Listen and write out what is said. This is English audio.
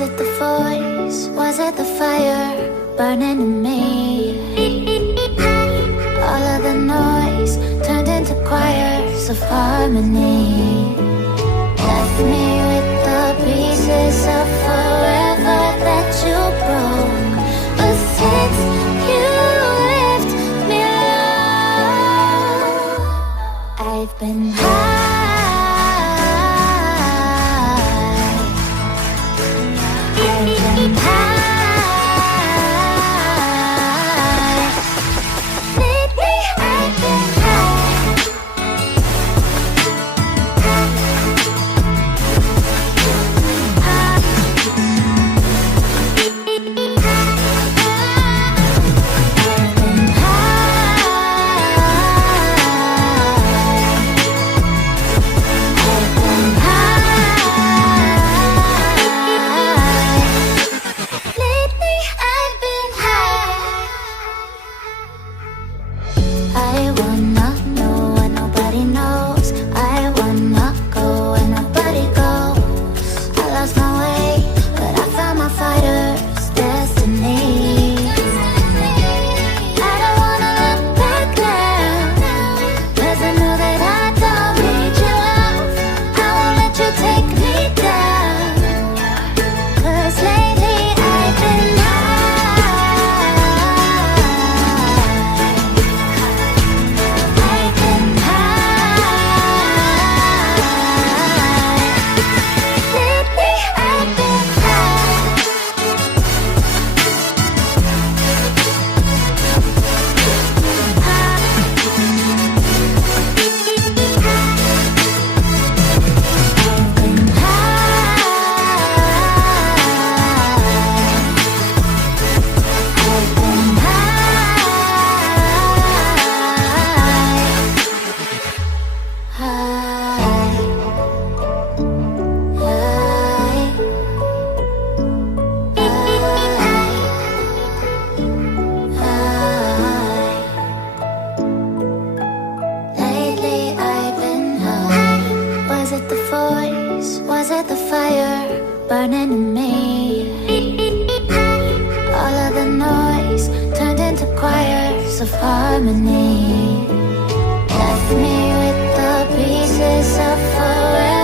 Was it the voice? Was it the fire burning in me? All of the noise turned into choirs of harmony. Left me with the pieces of forever that you broke. But since you left me alone, I've been high. Was it the fire burning in me? All of the noise turned into choirs of harmony. Left me with the pieces of forever